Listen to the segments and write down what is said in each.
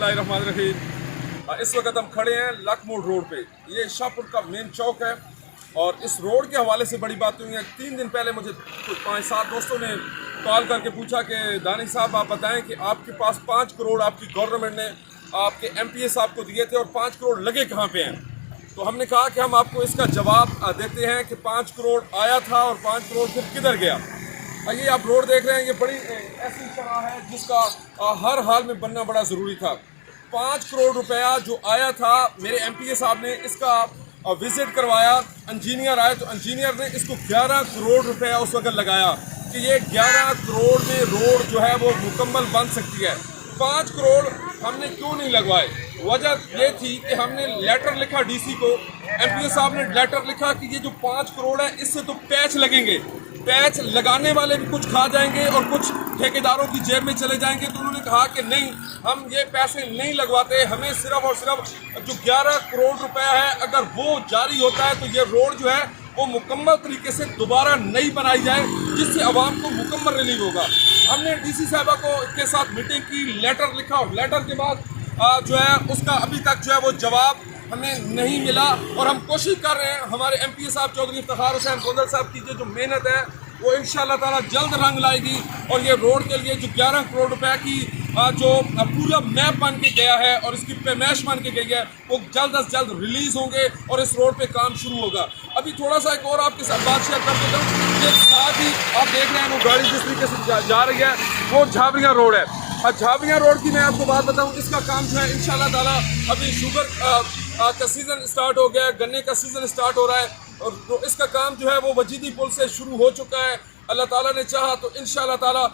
बिस्मिल्लाहिर्रहमानिर्रहीम। इस वक्त हम खड़े हैं लकमोड़ रोड पे। ये शाहपुर का मेन चौक है और इस रोड के हवाले से बड़ी बात हुई है। 3 दिन पहले मुझे 5-7 दोस्तों ने कॉल करके पूछा कि दानिश साहब आप बताएं कि आपके पास 5 करोड़ आपकी गवर्नमेंट ने आपके MPA साहब को दिए थे और 5 करोड़ लगे कहाँ पे हैं। तो हमने कहा कि हम आपको इसका जवाब देते हैं कि 5 करोड़ आया था और 5 करोड़ फिर किधर गया। ये आप रोड देख रहे हैं, ये बड़ी ऐसी जगह है जिसका हर हाल में बनना बड़ा ज़रूरी था। 5 करोड़ रुपया जो आया था, मेरे MPA साहब ने इसका विज़िट करवाया, इंजीनियर आए तो इंजीनियर ने इसको 11 करोड़ रुपया उस वक्त लगाया कि ये 11 करोड़ में रोड जो है वो मुकम्मल बन सकती है। 5 करोड़ हमने क्यों नहीं लगवाए? वजह ये थी कि हमने लेटर लिखा DC को, MPA साहब ने लेटर लिखा कि ये जो 5 करोड़ है इससे तो पैच लगेंगे, पैच लगाने वाले भी कुछ खा जाएंगे और कुछ ठेकेदारों की जेब में चले जाएंगे। तो उन्होंने कहा कि नहीं, हम ये पैसे नहीं लगवाते, हमें सिर्फ और सिर्फ जो 11 करोड़ रुपया है अगर वो जारी होता है तो ये रोड जो है वो मुकम्मल तरीके से दोबारा नई बनाई जाए जिससे आवाम को मुकम्मल रिलीफ होगा। हमने DC साहबा को के साथ मीटिंग की, लेटर लिखा और लेटर के बाद जो है उसका अभी तक जो है वो जवाब हमें नहीं मिला और हम कोशिश कर रहे हैं। हमारे MPA साहब चौधरी इफ्तिखार हुसैन गोंदल साहब की जो मेहनत है वो इंशाअल्लाह ताला जल्द रंग लाएगी और ये रोड के लिए जो 11 करोड़ रुपए की जो पूरा मैप बन के गया है और इसकी पैमाइश बन के गई है वो जल्द अज जल्द रिलीज़ होंगे और इस रोड पे काम शुरू होगा। अभी थोड़ा सा एक और आपके साथ बात शेयर कर देता हूँ। ये साथ ही आप देख रहे हैं वो गाड़ी जिस तरीके से जा रही है वो झाबरिया रोड है। झाबरिया रोड की मैं आपको बात बताऊँ, इसका काम जो है इंशाअल्लाह ताला अभी शुगर का सीज़न स्टार्ट हो गया है, गन्ने का सीज़न स्टार्ट हो रहा है और तो इसका काम जो है वो वजीदी पुल से शुरू हो चुका है। अल्लाह ताला ने चाहा तो इंशाअल्लाह ताला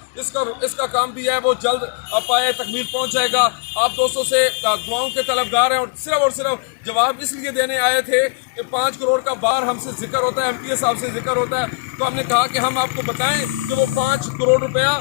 इसका काम भी है वो जल्द पाए तकमील पहुंच जाएगा। आप दोस्तों से दुआओं के तलबगार हैं और सिर्फ जवाब इसलिए देने आए थे कि 5 करोड़ का बार हमसे जिक्र होता है, MPA साहब से जिक्र होता है, तो हमने कहा कि हम आपको बताएं कि वो 5 करोड़ रुपया